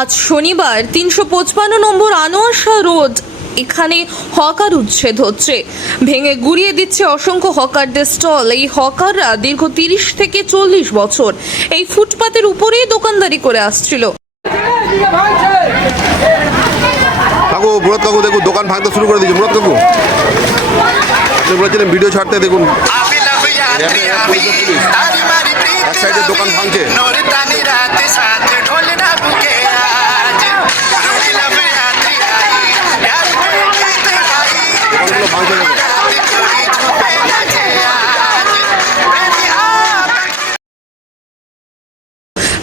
আজ শনিবার ৩৫৫ নম্বর আনোয়ার রোড এখানে হকার উচ্ছেদ হচ্ছে। ভেঙে গুড়িয়ে দিচ্ছে অসংখ্য হকারদের স্টল। এই হকাররা দীর্ঘ ৩০ থেকে ৪০ বছর এই ফুটপাতের উপরেই দোকানদারি করে আসছিল। কাকু, মুরাদ কাকু দেখুন দোকান ভাঙতে শুরু করে দিয়েছে। মুরাদ কাকু, আপনি বলেছিলেন ভিডিও ছাড়তে, দেখুন এক সাইডে দোকান ভাঙছে।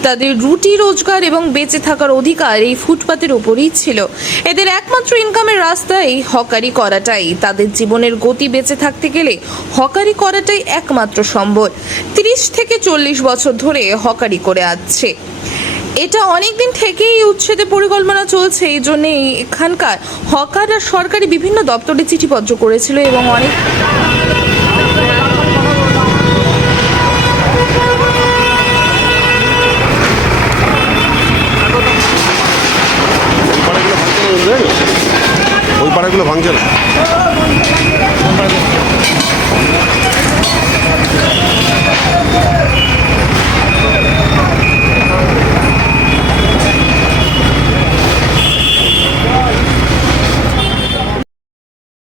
তাদের রুটি রোজগার এবং বেঁচে থাকার অধিকার এই ফুটপাতের উপরেই ছিল। এদের একমাত্র ইনকামের রাস্তা এই হকারি করাটাই। তাদের জীবনের গতি বেঁচে থাকতে গেলে হকারি করাটাই একমাত্র সম্বল। ৩০ থেকে ৪০ বছর ধরে হকারি করে আসছে। এটা অনেকদিন থেকেই উচ্ছেদের পরিকল্পনা চলছে। এই জন্যই এখানকার হকাররা সরকারি বিভিন্ন দপ্তরে চিঠিপত্র করেছিল এবং অনেক ওই পাড়াগুলো ভাঙছে না।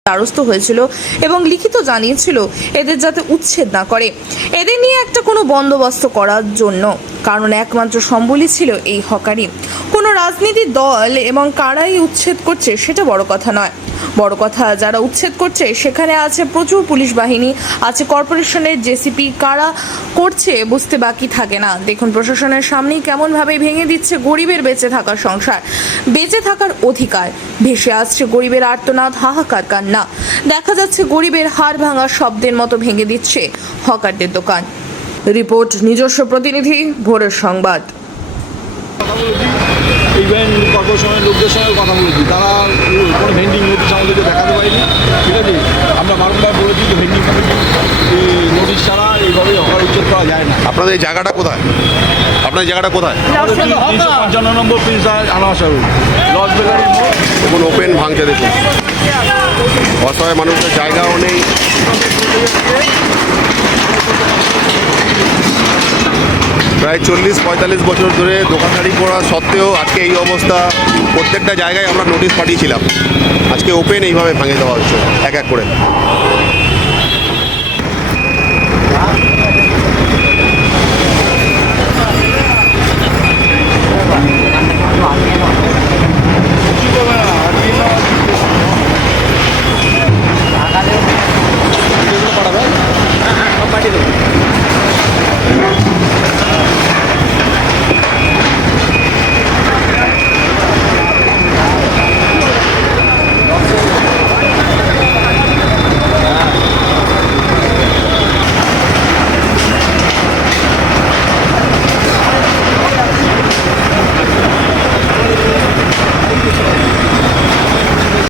দ্বারস্থ হয়েছিল এবং লিখিত জানিয়েছিল এদের যাতে উচ্ছেদ না করে, এদের নিয়ে একটা কোনো বন্দোবস্ত করার জন্য। কারণ একমাত্র সম্বলই ছিল এই হকারি। কোনো রাজনীতির দল এবং কারাই উচ্ছেদ করছে সেটা বড় কথা নয়। বড় কথা যারা উচ্ছেদ করছে সেখানে আছে প্রচুর পুলিশ বাহিনী, আছে কর্পোরেশনের জেসিপি। কারা করছে বুঝতে বাকি থাকে না। দেখুন প্রশাসনের সামনেই কেমনভাবে ভেঙে দিচ্ছে গরিবের বেঁচে থাকার সংসার, বেঁচে থাকার অধিকার। ভেসে আসছে গরিবের আর্তনাদ, হাহাকার কান্না। দেখা যাচ্ছে গরিবের হাড় ভাঙা শব্দের মতো ভেঙে দিচ্ছে হকারদের দোকান। রিপোর্ট নিজস্ব প্রতিনিধি, ভোরের সংবাদ। ইভেন্ট কর্পোরেশনের লোকদের সঙ্গে কথা বলেছি, তারা কোনো ভেন্ডিং নোটিশ আমাদেরকে দেখাতে পারেনি। ঠিক আছে, আমরা বারংবার বলেছি যে ভেন্ডিং কমিটি নোটিশ ছাড়া এইভাবে হকার উচ্ছেদ করা যায় না। আপনাদের এই জায়গাটা কোথায়? আপনার জায়গাটা কোথায়? ৩৫৫ নম্বর প্রিন্স আনোয়ার রোড, লজ বেকারির মোড়। দেখুন ওপেন ভাঙছে। দেখুন অসহায় মানুষের জায়গাও নেই। প্রায় ৪০-৪৫ বছর ধরে দোকানদারি করা সত্ত্বেও আজকে এই অবস্থা। প্রত্যেকটা জায়গায় আমরা নোটিশ পাঠিয়েছিলাম, আজকে ওপেন এইভাবে ভাঙে দেওয়া হচ্ছে এক এক করে।